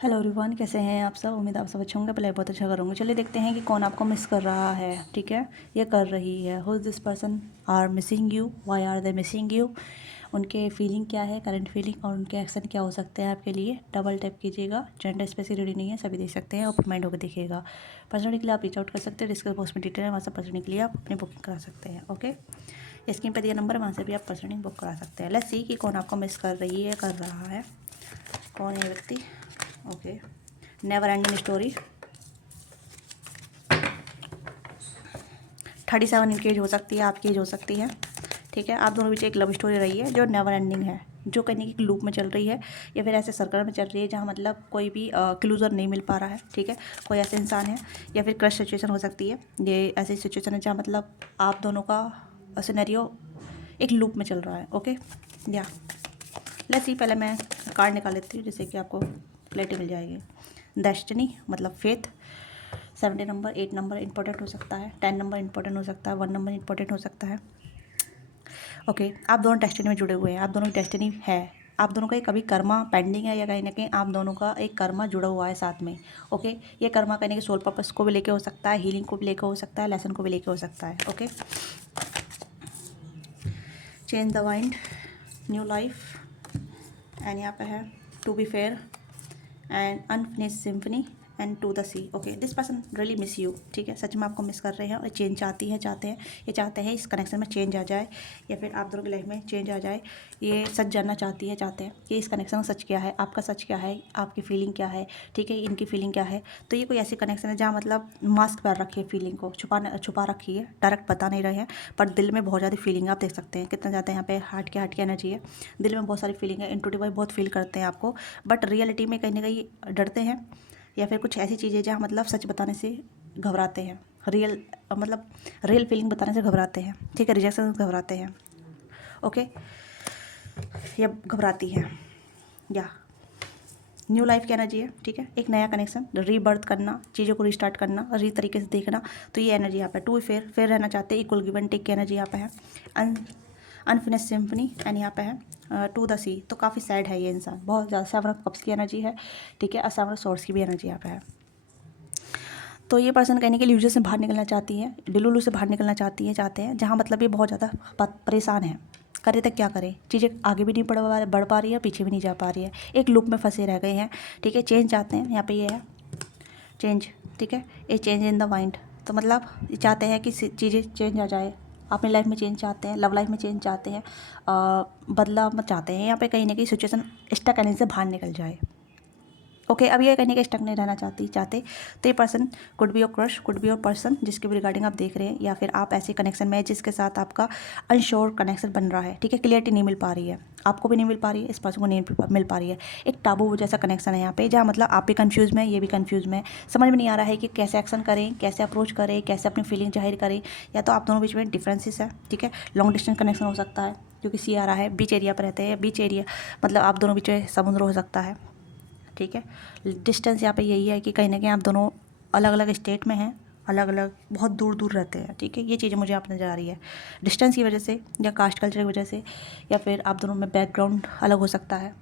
Hello everyone, कैसे हैं आप सब। उम्मीद आप सब अच्छे होंगे। पहले बहुत अच्छा करूँगी। चलिए देखते हैं कि कौन आपको मिस कर रहा है। ठीक है, ये कर रही है। Who is this person are missing you, why are they missing you. उनके फीलिंग क्या है, करंट फीलिंग, और उनके एक्शन क्या हो सकते हैं आपके लिए। डबल टैप कीजिएगा। जेंडर स्पेसिफिक रीडिंग नहीं है, सभी देख सकते हैं। ओपन माइंड होकर देखिएगा। पर्सनली के लिए आप रीच आउट कर सकते हैं। डिस्क्रिप्शन बॉक्स में डिटेल है, वहाँ से पर्सनली के लिए आप अपनी बुकिंग करा सकते हैं। ओके, स्क्रीन पर दिया नंबर है, वहाँ से भी आप पर्सनली बुक करा सकते हैं। लेट्स सी कि कौन आपको मिस कर रही है, कर रहा है। कौन है व्यक्ति। Okay, never ending story. 37 इनकी एज हो सकती है, आपकी एज हो सकती है। ठीक है, आप दोनों बीच एक लव स्टोरी रही है जो नेवर एंडिंग है, जो कहीं की लूप में चल रही है या फिर ऐसे सर्कल में चल रही है जहाँ मतलब कोई भी क्लूजर नहीं मिल पा रहा है। ठीक है, कोई ऐसे इंसान है या फिर क्रश सिचुएशन हो सकती है। ये ऐसी सिचुएशन है जहाँ मतलब आप दोनों का सिनेरियो एक लूप में चल रहा है। ओके, या लेट्स सी, पहले मैं कार्ड निकाल लेती हूँ जिससे कि आपको क्लैरिटी मिल जाएगी। डेस्टिनी मतलब फेथ। 70 नंबर, 8 नंबर इंपॉर्टेंट हो सकता है, 10 नंबर इंपॉर्टेंट हो सकता है, 1 नंबर इंपॉर्टेंट हो सकता है। ओके, आप दोनों डेस्टिनी में जुड़े हुए हैं, आप दोनों की डेस्टिनी है। आप दोनों का एक कभी कर्मा पेंडिंग है या कहीं ना कहीं आप दोनों का एक कर्मा जुड़ा हुआ है साथ में। ओके, ये कर्मा कहने के सोल पर्पस को भी लेके हो सकता है, हीलिंग को भी लेके हो सकता है, लेसन को भी लेके हो सकता है। Okay, change the mind, new life, and यहाँ पे है to be fair and unfinished symphony and to the sea. Okay, this person really miss you. ठीक है, सच में आपको मिस कर रहे हैं और चेंज चाहते हैं। ये चाहते हैं इस कनेक्शन में चेंज आ जाए या फिर आप दोनों की लाइफ में चेंज आ जाए। ये सच जानना चाहते हैं कि इस कनेक्शन में सच क्या है, आपका सच क्या है, आपकी फीलिंग क्या है। ठीक है, इनकी फीलिंग क्या है। तो ये कोई ऐसी कनेक्शन है जहाँ मतलब मास्क पर रखी है, फीलिंग को छुपा रखी है, डायरेक्ट बता नहीं रहे हैं, पर दिल में बहुत ज़्यादा फीलिंग आप देख सकते हैं कितना ज़्यादा यहाँ पे हार्ट की एनर्जी है। दिल में बहुत सारी फीलिंग है, इंट्यूटिव वाइज बहुत फील करते हैं आपको, बट रियलिटी में कहीं ना कहीं डरते हैं या फिर कुछ ऐसी चीज़ें जहाँ मतलब सच बताने से घबराते हैं। रियल मतलब रियल फीलिंग बताने से घबराते हैं। ठीक है, रिजेक्शन से घबराते हैं। ओके, या घबराती है, या न्यू लाइफ की एनर्जी है। ठीक है, एक नया कनेक्शन, रीबर्थ करना, चीज़ों को रिस्टार्ट करना, री तरीके से देखना। तो ये एनर्जी यहाँ पे टू फेयर रहना चाहते हैं, इक्वल गिव एंड टेक की एनर्जी यहाँ पे है। अनफिनिश सिम्फनी एंड यहाँ पे है टू द सी। तो काफ़ी सैड है ये इंसान, बहुत ज़्यादा। 7 ऑफ कप्स की एनर्जी है। ठीक है, और 7 ऑफ सोर्ड्स की भी एनर्जी यहाँ पे है। तो ये पर्सन कहने के लिए यूजर से बाहर निकलना चाहती है, डिलुलू से बाहर निकलना चाहते हैं जहाँ मतलब ये बहुत ज़्यादा परेशान है। करे तो क्या करे, चीज़ें आगे भी नहीं बढ़ पा रही है, पीछे भी नहीं जा पा रही है, एक लूप में फंसे रह गए हैं। ठीक है, चेंज चाहते हैं, यहाँ पे ये है चेंज। ठीक है, ये चेंज इन द माइंड। तो मतलब ये चाहते हैं कि चीज़ें चेंज आ जाए, अपनी लाइफ में चेंज चाहते हैं, लव लाइफ में चेंज चाहते हैं, बदलाव मत चाहते हैं। यहाँ पे कहीं ना कहीं सिचुएशन स्टक रहने से बाहर निकल जाए। ओके, अब ये कहने के स्टक नहीं रहना चाहते। तो ये person could be your crush, could be your person जिसके भी रिगार्डिंग आप देख रहे हैं, या फिर आप ऐसे कनेक्शन में है जिसके साथ आपका अनश्योर कनेक्शन बन रहा है। ठीक है, क्लियरिटी नहीं मिल पा रही है, आपको भी नहीं मिल पा रही है, इस पर्सन को नहीं मिल पा रही है। एक टाबू जैसा कनेक्शन है यहाँ पे, जहाँ मतलब आप भी कन्फ्यूज में, ये भी कन्फ्यूज में, समझ में नहीं आ रहा है कि कैसे एक्शन करें, कैसे अप्रोच करें, कैसे अपनी फीलिंग जाहिर करें। या तो आप दोनों बीच में डिफरेंसेस है। ठीक है, लॉन्ग डिस्टेंस कनेक्शन हो सकता है क्योंकि सी आ रहा है, बीच एरिया पर रहते हैं। बीच एरिया मतलब आप दोनों बीच में समुद्र हो सकता है। ठीक है, डिस्टेंस यहाँ पे यही है कि कहीं ना कहीं आप दोनों अलग अलग स्टेट में हैं, अलग अलग बहुत दूर दूर रहते हैं। ठीक है, ये चीज़ें मुझे आप नज़र आ रही है डिस्टेंस की वजह से, या कास्ट कल्चर की वजह से, या फिर आप दोनों में बैकग्राउंड अलग हो सकता है।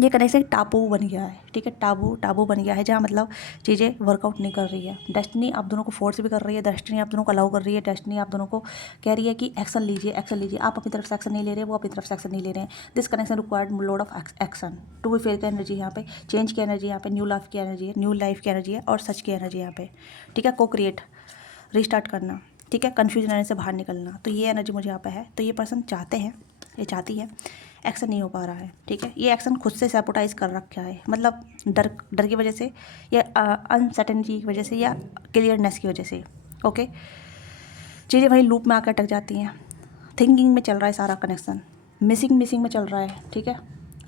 ये कनेक्शन टापू बन गया है। ठीक है, टाबू बन गया है जहाँ मतलब चीज़ें वर्कआउट नहीं कर रही है। डेस्टिनी आप दोनों को फोर्स भी कर रही है, डेस्टिनी आप दोनों को अलाउ कर रही है, डेस्टिनी आप दोनों को कह रही है कि एक्शन लीजिए, एक्शन लीजिए। आप अपनी तरफ से एक्शन नहीं ले रहे, वो अपनी तरफ से एक्शन नहीं ले रहे हैं। This connection required load of action. To be fair की एनर्जी यहाँ पे, चेंज की एनर्जी यहाँ पे, न्यू लाइफ की एनर्जी है, न्यू लाइफ की एनर्जी है, और सच की एनर्जी यहाँ पे। ठीक है, को क्रिएट, रिस्टार्ट करना। ठीक है, कन्फ्यूजन रहने से बाहर निकलना। तो ये एनर्जी मुझे यहाँ पे है। तो ये पर्सन चाहते हैं, ये चाहती है, एक्शन नहीं हो पा रहा है। ठीक है, ये एक्शन खुद से सैपोटाइज कर रखा है, मतलब डर की वजह से, या अनसर्टेनिटी की वजह से, या क्लियरनेस की वजह से। ओके, चीज़ें वही लूप में आकर अटक जाती हैं। थिंकिंग में चल रहा है सारा कनेक्शन, मिसिंग में चल रहा है। ठीक है,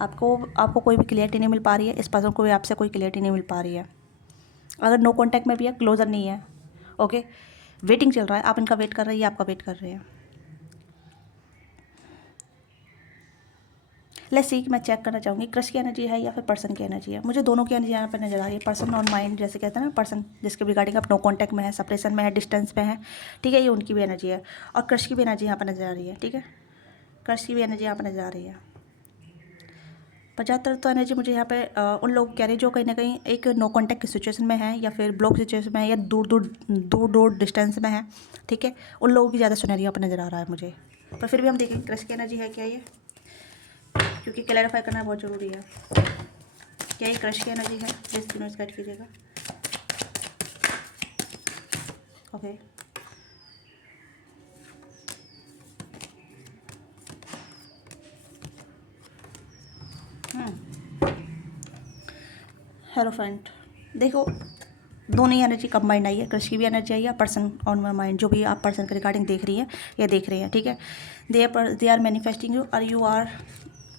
आपको कोई भी क्लियरिटी नहीं मिल पा रही है, इस पर्सन को भी आपसे कोई क्लियरिटी नहीं मिल पा रही है। अगर नो कॉन्टैक्ट में भी है, क्लोजर नहीं है। ओके, वेटिंग चल रहा है, आप इनका वेट कर रहे हैं, ये आपका वेट कर रहे हैं। लेट्स सी, मैं चेक करना चाहूँगी क्रश की एनर्जी है या फिर पर्सन की एनर्जी है। मुझे दोनों की एनर्जी यहाँ पर नजर आ रही है, पर्सन और माइंड जैसे कहते हैं ना, पर्सन जिसके रिगार्डिंग आप नो कॉन्टैक्ट में है, सेपरेशन में है, डिस्टेंस में है। ठीक है, ये उनकी भी एनर्जी है, और क्रश की भी एनर्जी यहाँ पर नजर आ रही है। ठीक है, क्रश की भी एनर्जी यहाँ पर नजर आ रही है। पर ज़्यादातर तो एनर्जी मुझे यहाँ पे उन लोग कह रहे हैं जो कहीं ना कहीं एक नो कांटेक्ट की सिचुएशन में है, या फिर ब्लॉक सिचुएशन में है, या दूर डिस्टेंस में है, ठीक है, उन लोगों की ज़्यादा सिनेरियो पर नज़र आ रहा है मुझे। पर फिर भी हम देखेंगे क्रश की एनर्जी है क्या ये, क्योंकि क्लैरिफाई करना बहुत ज़रूरी है। क्या ये क्रश की एनर्जी है, प्लीज़ तीनों गाइड कीजिएगा। ओके, हेरोफेंट, देखो दोनों ही एनर्जी कंबाइंड आई है, क्रश की भी एनर्जी आई है, पर्सन ऑन माई माइंड, जो भी आप पर्सन के रिगार्डिंग देख रही है या देख रहे हैं, ठीक है, दे आर मैनिफेस्टिंग यू, और you are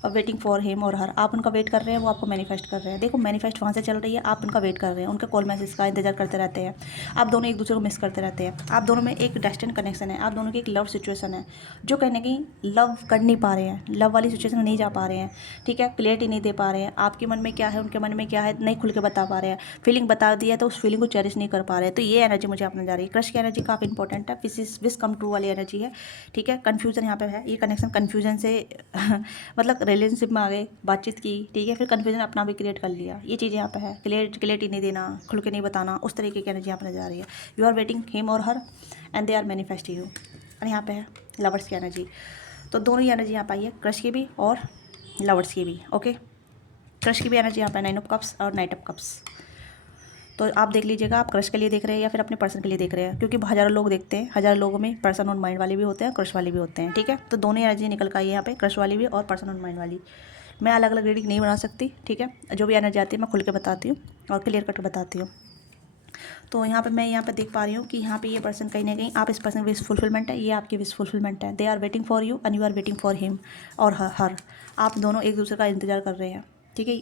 waiting for him और हर, आप उनका वेट कर रहे हैं, वो आपको मैनिफेस्ट कर रहे हैं। देखो मैनिफेस्ट वहाँ से चल रही है, आप उनका वेट कर रहे हैं, उनके कॉल मैसेज का इंतजार करते रहते हैं, आप दोनों एक दूसरे को मिस करते रहते हैं, आप दोनों में एक डेस्टिनेड कनेक्शन है, आप दोनों की एक लव सिचुएशन है, जो कहीं ना कहीं लव कर नहीं पा रहे हैं, लव वाली सिचुएशन में नहीं जा पा रहे हैं, ठीक है, क्लियरिटी नहीं दे पा रहे हैं, आपके मन में क्या है उनके मन में क्या है नहीं खुल के बता पा रहे हैं, फीलिंग बता दी है तो उस फीलिंग को चेरिश नहीं कर पा रहे हैं। तो ये एनर्जी मुझे अपने जा रही है, क्रश की एनर्जी काफ़ी इंपॉर्टेंट है, विश कम ट्रू वाली एनर्जी है, ठीक है। कन्फ्यूजन यहाँ पे है, ये कनेक्शन कन्फ्यूजन से मतलब रिलेशनशिप में आ गए, बातचीत की, ठीक है, फिर कन्फ्यूजन अपना भी क्रिएट कर लिया, ये चीज़ यहाँ पे है, क्लियरिटी नहीं देना, खुल के नहीं बताना, उस तरीके की एनर्जी यहाँ पर जा रही है। यू आर वेटिंग हिम और her and they are manifesting you, और यहाँ पे है लवर्स की एनर्जी। तो दोनों ही एनर्जी यहाँ पे आई है, क्रश की भी और लवर्स की भी। ओके, क्रश की भी एनर्जी यहाँ पे 9 ऑफ कप्स और 9 ऑफ कप्स। तो आप देख लीजिएगा, आप क्रश के लिए देख रहे हैं या फिर अपने पर्सन के लिए देख रहे हैं, क्योंकि हज़ारों लोग देखते हैं, हज़ारों लोगों में पर्सन ऑन माइंड वाले भी होते हैं, क्रश वाले भी होते हैं, ठीक है। तो दोनों एनर्जी निकल कर आई है यहाँ पे, क्रश वाली भी और पर्सन ऑन माइंड वाली। मैं अलग अलग रीडिंग नहीं बना सकती, ठीक है, जो भी एनर्जी आती है मैं खुल के बताती हूँ और क्लियर कट बताती हूँ। तो यहाँ पे मैं यहाँ पे देख पा रही हूँ कि यहाँ पे ये पर्सन कहीं ना कहीं, आप इस पर्सन की विश फुलफिलमेंट है, ये आपकी विश फुलफिलमेंट है। They are waiting for you and you are waiting for him और हर, आप दोनों एक दूसरे का इंतजार कर रहे हैं, ठीक है।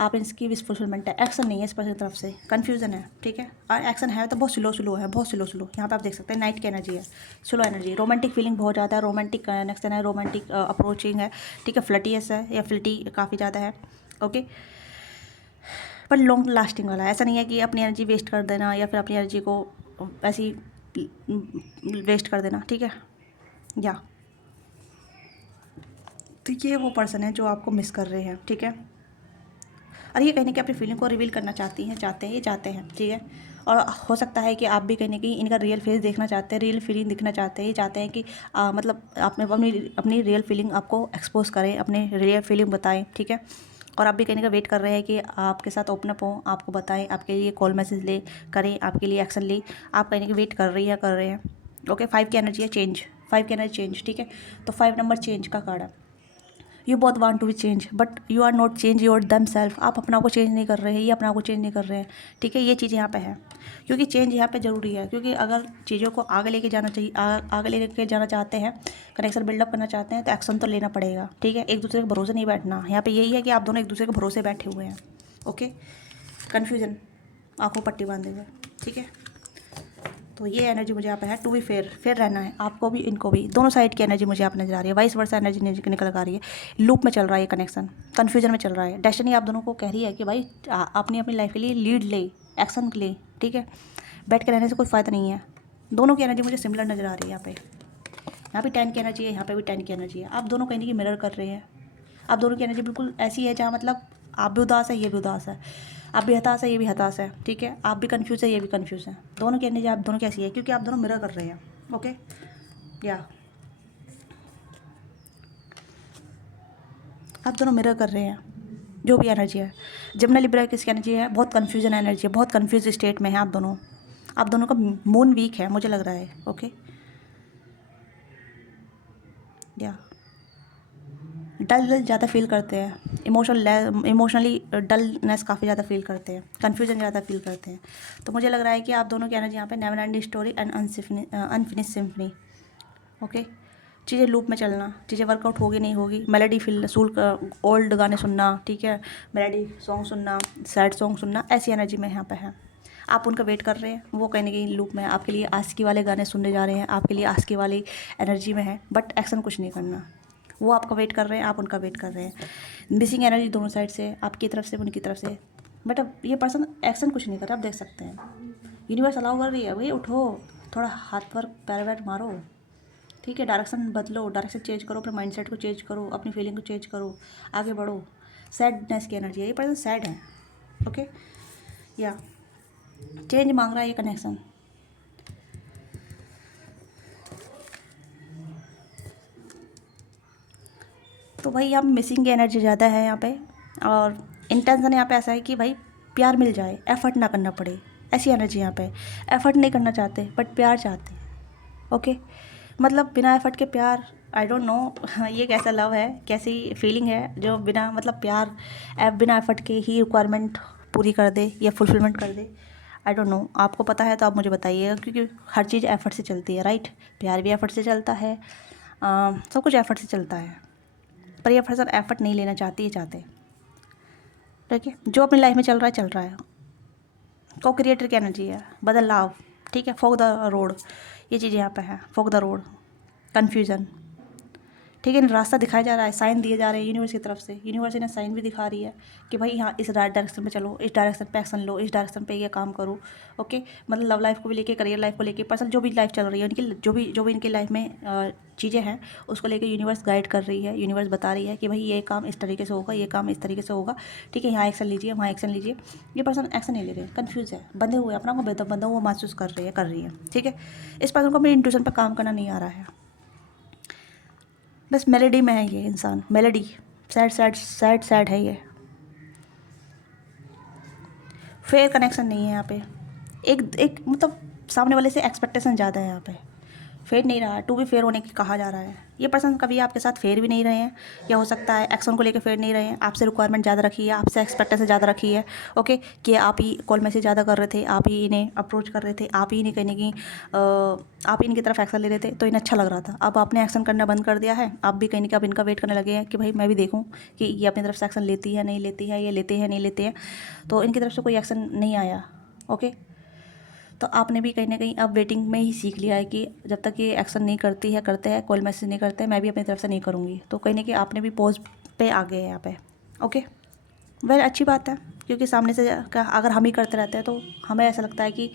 आप इसकी विश फुलफिलमेंट है, एक्शन नहीं है इस पर्सन की तरफ से, कन्फ्यूजन है, ठीक है, और एक्शन है तो बहुत स्लो है, बहुत स्लो। यहाँ पे आप देख सकते हैं नाइट की एनर्जी है, स्लो एनर्जी, रोमांटिक फीलिंग बहुत ज़्यादा है, रोमांटिक कनेक्शन है, रोमांटिक अप्रोचिंग है, ठीक है, फ्लटीएस है या फ्लिटी काफ़ी ज़्यादा है, ओके, पर लॉन्ग लास्टिंग वाला है। ऐसा नहीं है कि अपनी एनर्जी वेस्ट कर देना या फिर अपनी एनर्जी को ऐसी वेस्ट कर देना, ठीक है। या तो ये वो पर्सन है जो आपको मिस कर रहे हैं, ठीक है, और ये कहने की अपनी फीलिंग को रिवील करना चाहते हैं, ठीक है। और हो सकता है कि आप भी कहीं ना कहीं इनका रियल फेस देखना चाहते हैं, रियल फीलिंग दिखना चाहते हैं, ये चाहते हैं कि मतलब आपने अपनी रियल फीलिंग आपको एक्सपोज करें, अपने रियल फीलिंग बताएं, ठीक है। और आप भी कहने का वेट कर रहे हैं कि आपके साथ ओपन अप हो, आपको बताएं, आपके लिए कॉल मैसेज ले करें, आपके लिए एक्शन ले, आप कहने की वेट कर रहे हैं। ओके, 5 की एनर्जी है चेंज, 5 की एनर्जी चेंज, ठीक है। तो 5 नंबर चेंज का कार्ड है। You both want to be change but you are not change your them self, आप अपना को चेंज नहीं कर रहे हैं, ये अपना को चेंज नहीं कर रहे हैं, ठीक है। ये चीज़ यहाँ पे है, क्योंकि चेंज यहाँ पे ज़रूरी है, क्योंकि अगर चीज़ों को आगे लेके जाना चाहिए, आगे लेके जाना चाहते हैं, कनेक्शन बिल्डअप करना चाहते हैं, तो एक्शन तो लेना पड़ेगा, ठीक है। एक दूसरे के भरोसे नहीं बैठना, यहाँ पे यही है कि आप दोनों एक दूसरे के भरोसे बैठे हुए हैं। ओके, कन्फ्यूजन, आँखों पट्टी बांधे हुए, ठीक है। तो ये एनर्जी मुझे यहाँ पे है, टू बी फेयर रहना है, आपको भी इनको भी, दोनों साइड की एनर्जी मुझे यहाँ पे नजर आ रही है, वाइस वर्सा एनर्जी निकल आ रही है, लूप में चल रहा है ये कनेक्शन, कन्फ्यूजन में चल रहा है। डेस्टिनी आप दोनों को कह रही है कि भाई अपनी अपनी लाइफ के लिए लीड ले, एक्शन ले, ठीक है, बैठ के रहने से कोई फ़ायदा नहीं है। दोनों की एनर्जी मुझे सिमिलर नज़र आ रही है यहाँ पे 10 की एनर्जी है, यहाँ पे भी 10 की एनर्जी है, आप दोनों कहीं ना कहीं मिरर कर रहे हैं, आप दोनों की एनर्जी बिल्कुल ऐसी है जहाँ मतलब आप भी उदास है, ये भी उदास है, आप भी हताश है, ये भी हताश है, ठीक है, आप भी कंफ्यूज है, ये भी कंफ्यूज है, दोनों की एनर्जी आप दोनों कैसी है, क्योंकि आप दोनों मिरर कर रहे हैं। ओके, या आप दोनों मिरर कर रहे हैं, जो भी एनर्जी है। जमुना लिब्रा किसकी एनर्जी है, बहुत कन्फ्यूजन एनर्जी है, बहुत कन्फ्यूज स्टेट में है आप दोनों का मून वीक है मुझे लग रहा है। ओके, या डल ज़्यादा फील करते हैं, इमोशनली डलनेस काफ़ी ज़्यादा फील करते हैं, कन्फ्यूजन ज़्यादा फील करते हैं। तो मुझे लग रहा है कि आप दोनों की एनर्जी यहाँ पे never ending story and unfinished symphony. Okay, चीज़ें लूप में चलना, चीज़ें वर्कआउट होगी नहीं होगी, मेलोडी फील ओल्ड गाने सुनना, ठीक है, मेलोडी सॉन्ग सुनना, सैड सॉन्ग सुनना, ऐसी एनर्जी में यहाँ पे है। आप उनका वेट कर रहे हैं, वो कहीं ना कहीं लूप में आपके लिए आस्की वाले गाने सुनने जा रहे हैं, आपके लिए आस्की वाली एनर्जी में है, बट एक्शन कुछ नहीं करना। वो आपका वेट कर रहे हैं, आप उनका वेट कर रहे हैं। मिसिंग एनर्जी दोनों साइड से, आपकी तरफ से उनकी तरफ से, बट अब ये पर्सन एक्शन कुछ नहीं कर रहा, आप देख सकते हैं। यूनिवर्स अलाउ कर रही है, भाई उठो, थोड़ा हाथ पर पैर वैर मारो, ठीक है, डायरेक्शन बदलो, डायरेक्शन चेंज करो, अपने माइंडसेट को चेंज करो, अपनी फीलिंग को चेंज करो, आगे बढ़ो। सैडनेस की एनर्जी है, ये पर्सन सैड है। ओके, या चेंज मांग रहा है ये कनेक्शन। तो भाई यहाँ मिसिंग की एनर्जी ज़्यादा है यहाँ पे, और इंटेंशन यहाँ पे ऐसा है कि भाई प्यार मिल जाए, एफर्ट ना करना पड़े, ऐसी एनर्जी यहाँ पे। एफर्ट नहीं करना चाहते बट प्यार चाहते हैं। ओके, मतलब बिना एफर्ट के प्यार, आई डोंट नो ये कैसा लव है, कैसी फीलिंग है जो बिना मतलब प्यार बिना एफर्ट के ही रिक्वायरमेंट पूरी कर दे या फुलफिलमेंट कर दे। आई डोंट नो, आपको पता है तो आप मुझे बताइएगा, क्योंकि हर चीज़ एफर्ट से चलती है, राइट। प्यार भी एफर्ट से चलता है, सब कुछ एफर्ट से चलता है। पर ये पर्सन एफर्ट नहीं लेना चाहते। ठीक है, जो अपनी लाइफ में चल रहा है। को क्रिएटर की एनर्जी है, बदलाव। ठीक है, फॉग द रोड, ये चीज़ यहाँ पे है, फॉग द रोड, कन्फ्यूज़न। ठीक है, रास्ता दिखाया जा रहा है, साइन दिए जा रहे हैं यूनिवर्स की तरफ से। यूनिवर्स ने साइन भी दिखा रही है कि भाई यहाँ इस डायरेक्शन पे चलो, इस डायरेक्शन पे एक्शन लो, इस डायरेक्शन पे ये काम करो। ओके, मतलब लव लाइफ को भी लेके, करियर लाइफ को लेके, पर्सनल जो भी लाइफ चल रही है उनकी, जो भी इनकी लाइफ में चीज़ें हैं उसको लेके यूनिवर्स गाइड कर रही है। यूनिवर्स बता रही है कि भाई ये काम इस तरीके से होगा, ये काम इस तरीके से होगा। ठीक है, यहाँ एक्शन लीजिए, वहाँ एक्शन लीजिए। ये पर्सन एक्शन नहीं ले रहे, कन्फ्यूज़ है, बंधे हुए, अपना को बंधा हुआ महसूस कर रही है। ठीक है, इस पर्सन को अपनी इंट्यूशन पर काम करना नहीं आ रहा है, बस मेलेडी में है ये इंसान, मेलेडी। सैड है ये। फेयर कनेक्शन नहीं है यहाँ पे। एक मतलब सामने वाले से एक्सपेक्टेशन ज़्यादा है यहाँ पे, फेयर नहीं रहा, टू भी फेयर होने की कहा जा रहा है। ये पर्सन कभी आपके साथ फेयर भी नहीं रहे हैं, या हो सकता है एक्शन को लेकर फेयर नहीं रहे हैं। आपसे रिक्वायरमेंट ज़्यादा रखी है, आपसे एक्सपेक्टेशन ज़्यादा रखी है। ओके, कि आप ही कॉल मैसेज ज़्यादा कर रहे थे, आप ही इन्हें अप्रोच कर रहे थे, आप ही इन्हें कहने की आप ही इनकी तरफ एक्शन ले रहे थे, तो इन्हें अच्छा लग रहा था। अब आपने एक्शन करना बंद कर दिया है, आप भी कहीं ना कहीं इनका वेट करने लगे हैं कि भाई मैं भी देखूँ कि ये अपनी तरफ से एक्शन लेती है नहीं लेती है, ये लेते हैं नहीं लेते हैं। तो इनकी तरफ से कोई एक्शन नहीं आया। ओके, तो आपने भी कहीं ना कहीं अब वेटिंग में ही सीख लिया है कि जब तक ये एक्शन नहीं करती है, करते हैं, कॉल मैसेज नहीं करते, मैं भी अपनी तरफ से नहीं करूँगी। तो कहीं ना कहीं आपने भी पॉज पे आ गए हैं यहाँ पे। ओके, वेल अच्छी बात है, क्योंकि सामने से अगर हम ही करते रहते हैं तो हमें ऐसा लगता है कि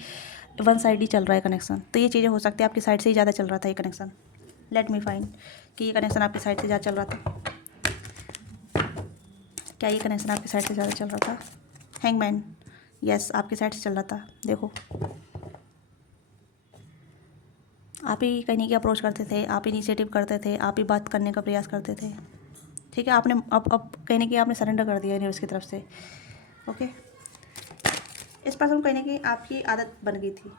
वन साइड ही चल रहा है कनेक्शन। तो ये चीज़ें हो सकती है आपकी साइड से ही ज़्यादा चल रहा था ये कनेक्शन। लेट मी फाइंड कि ये कनेक्शन आपकी साइड से ज़्यादा चल रहा था। क्या ये कनेक्शन आपकी साइड से ज़्यादा चल रहा था? हैंगमैन, यस, आपकी साइड से चल रहा था। देखो, आप ही कहीं की अप्रोच करते थे, आप इनिशिएटिव करते थे, आप ही बात करने का प्रयास करते थे। ठीक है, आपने अब कहीं कि आपने सरेंडर कर दिया यूनिवर्स की तरफ से। ओके, इस पर्सन को कहीं कि आपकी आदत बन गई थी।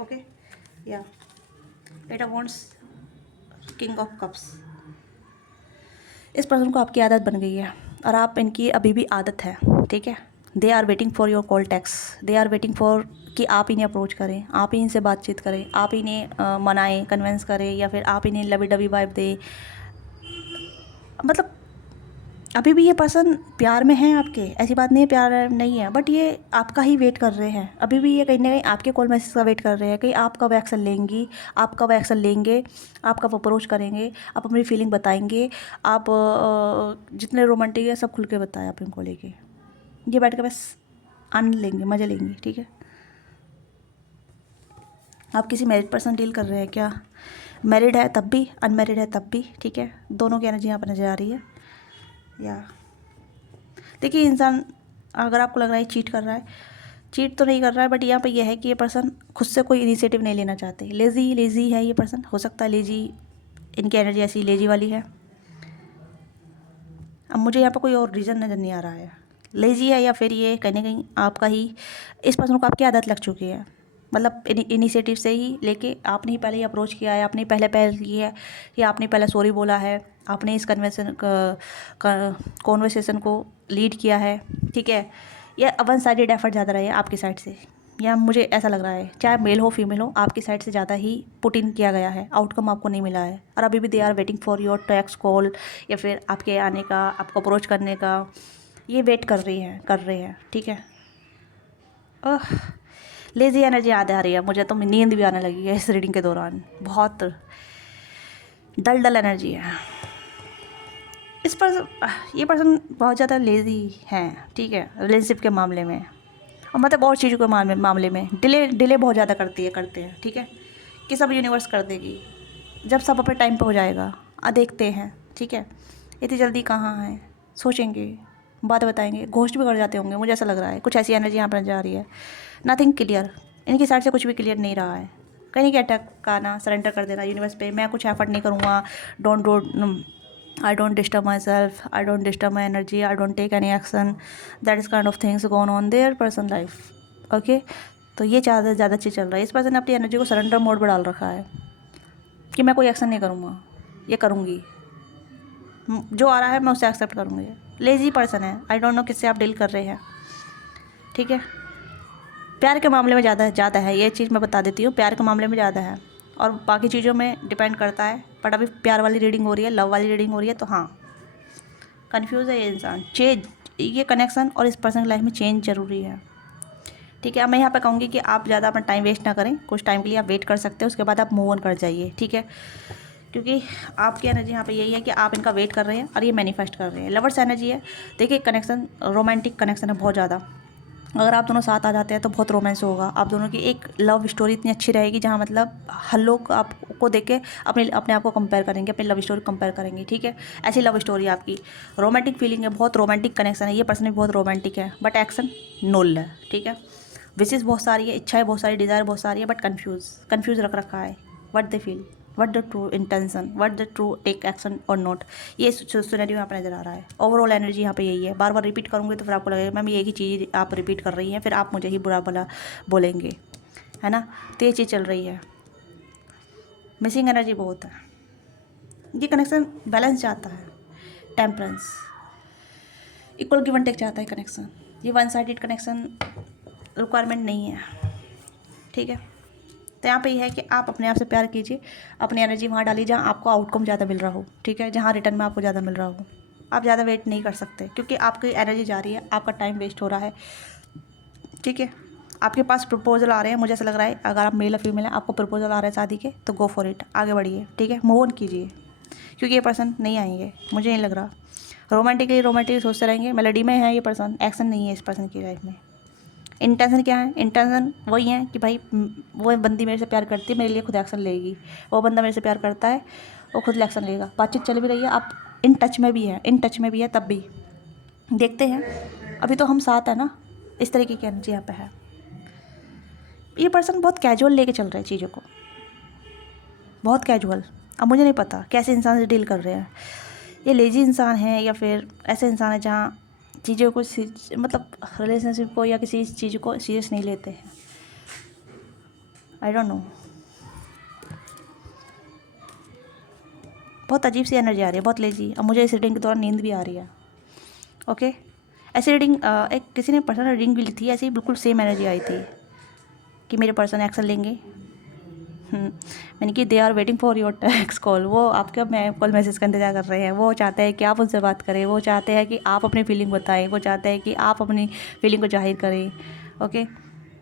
ओके, या eight of wands, king of cups, इस पर्सन को आपकी आदत बन गई है और आप इनकी अभी भी आदत है। ठीक है, they are waiting for your call text, they are waiting for कि आप इन्हें अप्रोच करें, आप ही इनसे बातचीत करें, आप इन्हें मनाएं, कन्विंस करें, या फिर आप इन्हें लवी डबी वाइब दें। मतलब अभी भी ये पर्सन प्यार में है आपके, ऐसी बात नहीं है प्यार नहीं है, बट ये आपका ही वेट कर रहे हैं। अभी भी ये कहीं ना कहीं आपके कॉल मैसेज का वेट कर रहे हैं कि आप कब एक्शन लेंगी, आप कब एक्शन लेंगे, आप कब अप्रोच करेंगे, आप अपनी फीलिंग बताएंगे, आप जितने रोमांटिक है सब खुल के बताएं आप इनको लेके। ये बैठ के बस आनंद लेंगे, मज़े लेंगे। ठीक है, आप किसी मैरिड पर्सन डील कर रहे हैं क्या? मैरिड है तब भी, अनमैरिड है तब भी। ठीक है, दोनों की एनर्जी यहाँ पर नज़र आ रही है। या देखिए, इंसान अगर आपको लग रहा है चीट कर रहा है, चीट तो नहीं कर रहा है, बट यहाँ पे यह है कि ये पर्सन खुद से कोई इनिशिएटिव नहीं लेना चाहते। लेज़ी है ये पर्सन, हो सकता है लेज़ी, इनकी एनर्जी ऐसी लेज़ी वाली है। अब मुझे यहाँ पर कोई और रीज़न नज़र नहीं आ रहा है, लेज़ी है या फिर ये कहीं ना कहीं आपका ही, इस पर्सन को आपकी आदत लग चुकी है। मतलब इनिशिएटिव से ही लेके आपने ही पहले ही अप्रोच किया है, आपने पहले पहल की है, या आपने पहले सॉरी बोला है, आपने इस कॉन्वर्सेशन को लीड किया है। ठीक है, या वन साइडेड एफर्ट ज़्यादा रहे आपकी साइड से, या मुझे ऐसा लग रहा है चाहे मेल हो फीमेल हो, आपकी साइड से ज़्यादा ही पुट इन किया गया है, आउटकम आपको नहीं मिला है। और अभी भी they are waiting for your text call, या फिर आपके आने का, आपको अप्रोच करने का, ये वेट कर रहे हैं। ठीक है, लेज़ी एनर्जी याद आ रही है मुझे, तो नींद भी आने लगी है इस रीडिंग के दौरान। बहुत डल एनर्जी है इस पर। ये पर्सन बहुत ज़्यादा लेज़ी है। ठीक है, रिलेशनशिप के मामले में, और मतलब और चीज़ों के मामले में डिले बहुत ज़्यादा करते हैं। ठीक है, कि सब यूनिवर्स कर देगी जब सब अपने टाइम पे हो जाएगा। देखते हैं। ठीक है, इतनी जल्दी कहाँ है, सोचेंगे, बात बताएंगे, घोस्ट भी कर जाते होंगे, मुझे ऐसा लग रहा है। कुछ ऐसी एनर्जी यहाँ पर नजर आ रही है। नथिंग क्लियर, इनकी साइड से कुछ भी क्लियर नहीं रहा है। कहीं कि अटैक का ना, सरेंडर कर देना यूनिवर्स पे, मैं कुछ एफर्ट नहीं करूँगा, don't I don't disturb myself, I don't disturb my energy, I don't take any action, that is kind of things going on their personal life. Okay, तो ये ज़्यादा चीज़ चल रहा है। इस पर्सन ने अपनी एनर्जी को सरेंडर मोड पर डाल रखा है कि मैं कोई एक्शन नहीं करूँगा, ये करूँगी, जो आ रहा है मैं उसे एक्सेप्ट करूँगी। लेजी पर्सन है, आई डोंट नो किससे आप डील कर रहे हैं, ठीक है। प्यार के मामले में ज़्यादा है, ये चीज़ मैं बता देती हूँ, प्यार के मामले में ज़्यादा है और बाकी चीज़ों में डिपेंड करता है। बट अभी प्यार वाली रीडिंग हो रही है, लव वाली रीडिंग हो रही है, तो हाँ कंफ्यूज है ये इंसान। चेंज, ये कनेक्शन और इस पर्सन की लाइफ में चेंज ज़रूरी है, ठीक है। अब मैं यहाँ पे कहूँगी कि आप ज़्यादा अपना टाइम वेस्ट ना करें, कुछ टाइम के लिए आप वेट कर सकते हैं, उसके बाद आप मूव ऑन कर जाइए, ठीक है। क्योंकि आपकी एनर्जी यहाँ पे यही है कि आप इनका वेट कर रहे हैं और ये मैनिफेस्ट कर रहे हैं। लवर्स एनर्जी है, देखिए कनेक्शन रोमांटिक कनेक्शन है बहुत ज़्यादा। अगर आप दोनों साथ आ जाते हैं तो बहुत रोमांस होगा, आप दोनों की एक लव स्टोरी इतनी अच्छी रहेगी जहाँ मतलब हर लोग आपको देख के अपने आप को कंपेयर करेंगे, अपनी लव स्टोरी कंपेयर करेंगे, ठीक है। ऐसी लव स्टोरी आपकी, रोमांटिक फीलिंग है, बहुत रोमांटिक कनेक्शन है, ये पर्सन भी बहुत रोमांटिक है, बट एक्शन नोल है, ठीक है। विशेष बहुत सारी है, इच्छाएं बहुत सारी, डिज़ायर बहुत सारी है, बट कन्फ्यूज़ रख रखा है। What they feel, what the true intention, what the true take action और नॉट, ये सिनेरियो यहाँ पर नज़र आ रहा है। ओवरऑल एनर्जी यहाँ पे यही है। बार बार रिपीट करूँगी तो फिर आपको लगेगा मैम एक ही चीज़ आप रिपीट कर रही हैं, फिर आप मुझे ही बुरा भला बोलेंगे, है ना। तो ये चीज़ चल रही है, मिसिंग एनर्जी बहुत है। ये कनेक्शन बैलेंस चाहता है, temperance, equal give and take चाहता है कनेक्शन। ये वन साइडेड कनेक्शन रिक्वायरमेंट नहीं है, ठीक है। तो यहाँ पे ये है कि आप अपने आप से प्यार कीजिए, अपनी एनर्जी वहाँ डालिए जहाँ आपको आउटकम ज़्यादा मिल रहा हो, ठीक है, जहाँ रिटर्न में आपको ज़्यादा मिल रहा हो। आप ज़्यादा वेट नहीं कर सकते क्योंकि आपकी एनर्जी जा रही है, आपका टाइम वेस्ट हो रहा है, ठीक है। आपके पास प्रपोजल आ रहे हैं, मुझे ऐसा लग रहा है अगर आप मेल या फीमेल हैं, आपको प्रपोजल आ रहा है शादी के, तो गो फॉर इट, आगे बढ़िए, ठीक है, मूव ऑन कीजिए, क्योंकि ये पर्सन नहीं आएंगे, मुझे नहीं लग रहा। रोमांटिकली सोचते रहेंगे, मेलोडी में है ये पर्सन, एक्शन नहीं है इस पर्सन की लाइफ में। इंटेंशन क्या है, इंटेंशन वही है कि भाई वो बंदी मेरे से प्यार करती है, मेरे लिए खुद एक्शन लेगी, वो बंदा मेरे से प्यार करता है, वो खुद एक्शन लेगा। बातचीत चल भी रही है, आप इन टच में भी है, तब भी देखते हैं, अभी तो हम साथ हैं ना, इस तरीके की एनर्जी यहाँ पे है। ये पर्सन बहुत कैजुअल लेके चल रहे हैं चीज़ों को, बहुत कैजुअल। अब मुझे नहीं पता कैसे इंसान से डील कर रहे हैं, ये लेजी इंसान है या फिर ऐसे इंसान है जहाँ चीज़ों को मतलब रिलेशनशिप को या किसी चीज़ को सीरियस नहीं लेते हैं। आई डोंट नो, बहुत अजीब सी एनर्जी आ रही है, बहुत लेजी। अब मुझे इस रीडिंग के दौरान नींद भी आ रही है, ओके। ऐसी रीडिंग एक किसी ने पर्सनल रीडिंग भी ली थी, ऐसी बिल्कुल सेम एनर्जी आई थी कि मेरे पर्सन एक्शन लेंगे। मैंने कि they are waiting for your text call, वो आपका मैं कॉल मैसेज का इंतजार कर रहे हैं, वो चाहते हैं कि आप उनसे बात करें, वो चाहते हैं कि आप अपनी फीलिंग बताएं, वो चाहते हैं कि आप अपनी फीलिंग को जाहिर करें, ओके।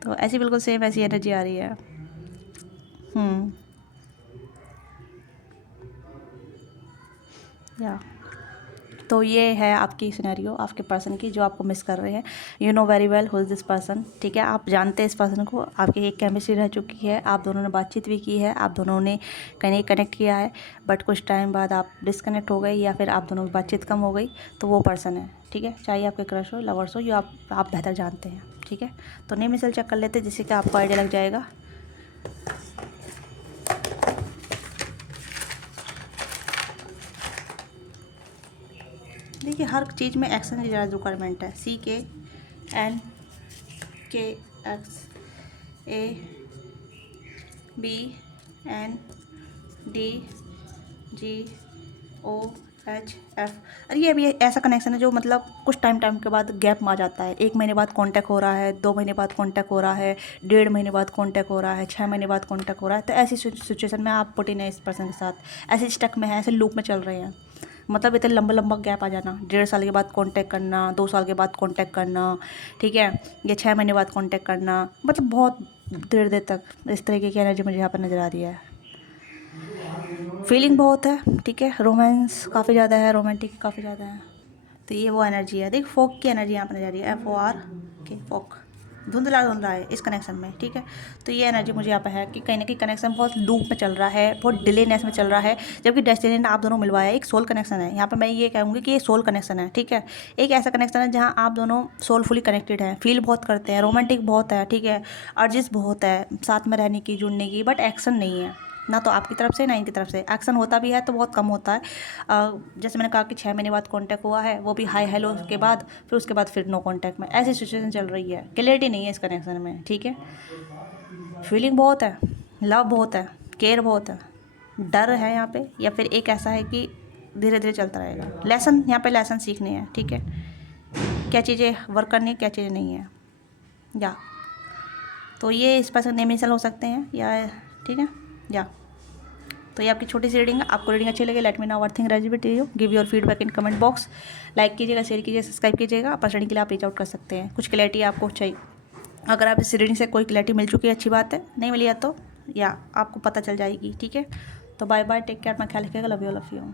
तो ऐसी बिल्कुल सेम ऐसी एनर्जी आ रही है। या तो ये है आपकी सिनेरियो, आपके पर्सन की, जो आपको मिस कर रहे हैं। You know very well who is this person, ठीक है, आप जानते हैं इस पर्सन को, आपकी एक केमिस्ट्री रह चुकी है, आप दोनों ने बातचीत भी की है, आप दोनों ने कहीं कनेक्ट किया है, बट कुछ टाइम बाद आप डिस्कनेक्ट हो गए या फिर आप दोनों की बातचीत कम हो गई, तो वो पर्सन है, ठीक है। चाहे आपके क्रश हो, लवर्स हो, जो आप बेहतर जानते हैं, ठीक है। तो नेम मिसल चेक कर लेते हैं जिससे कि आपको आइडिया लग जाएगा। देखिए हर चीज़ में एक्शन की ज़्यादा रिक्वायरमेंट है। CKXABNDGOHF, अरे ये अभी ऐसा कनेक्शन है जो मतलब कुछ टाइम के बाद गैप में आ जाता है। 1 महीने बाद कांटेक्ट हो रहा है, 2 महीने बाद कांटेक्ट हो रहा है, 1.5 महीने बाद कांटेक्ट हो रहा है, 6 महीने बाद कांटेक्ट हो रहा है। तो ऐसी सिचुएशन में आप पुट इन है इस पर्सन के साथ, ऐसे स्टक में है, ऐसे लूप में चल रहे हैं। मतलब इतना लंबा गैप आ जाना, 1.5 साल के बाद कांटेक्ट करना, 2 साल के बाद कांटेक्ट करना, ठीक है, या 6 महीने बाद कांटेक्ट करना, मतलब बहुत देर तक इस तरीके की एनर्जी मुझे यहाँ पर नज़र आ रही है। फीलिंग बहुत है, ठीक है, रोमांस काफ़ी ज़्यादा है, रोमांटिक काफ़ी ज़्यादा है। तो ये वो एनर्जी है, देख फोक की एनर्जी यहाँ पर नज़र आ रही है, FORK, फोक। धुंधला धुंधला है इस कनेक्शन में, ठीक है। तो ये एनर्जी मुझे यहाँ पे है कि कहीं ना कहीं कनेक्शन बहुत लूप में चल रहा है, बहुत डिलेनेस में चल रहा है, जबकि डेस्टिनी ने आप दोनों मिलवाया, एक सोल कनेक्शन है। यहाँ पे मैं ये कहूँगी कि ये सोल कनेक्शन है, ठीक है। एक ऐसा कनेक्शन है जहाँ आप दोनों सोलफुली कनेक्टेड हैं, फील बहुत करते हैं, रोमांटिक बहुत है, ठीक है, अर्जिस बहुत है साथ में रहने की, जुड़ने की, बट एक्शन नहीं है, ना तो आपकी तरफ से ना इनकी तरफ से। एक्शन होता भी है तो बहुत कम होता है। जैसे मैंने कहा कि 6 महीने बाद कांटेक्ट हुआ है, वो भी हाय हेलो के बाद, फिर उसके बाद फिर नो कांटेक्ट में, ऐसी सिचुएशन चल रही है। क्लियरिटी नहीं है इस कनेक्शन में, ठीक है। फीलिंग बहुत है, लव बहुत है, केयर बहुत है, डर है यहाँ पे, या फिर एक ऐसा है कि धीरे धीरे चलता रहेगा। लेसन यहाँ पे लेसन सीखने हैं, ठीक है, क्या चीज़ें वर्क करनी है, क्या चीज़ें नहीं है, या तो ये इस पर्सन नेमिसल हो सकते हैं, या ठीक है, या तो ये आपकी छोटी सी रीडिंग है। आपको रीडिंग अच्छी लगे, let me know overthink readability you, give your feedback in comment box. Like कीजिएगा, शेयर कीजिए, सब्सक्राइब कीजिएगा। पर्सनली के लिए आप रीच आउट कर सकते हैं, कुछ क्लैरिटी आपको चाहिए। अगर आप इस रीडिंग से कोई क्लैरिटी मिल चुकी है अच्छी बात है, नहीं मिली है तो या आपको पता चल जाएगी, ठीक है। तो बाय बाय, टेक केयर, अपना ख्याल रखिएगा, love you all of you.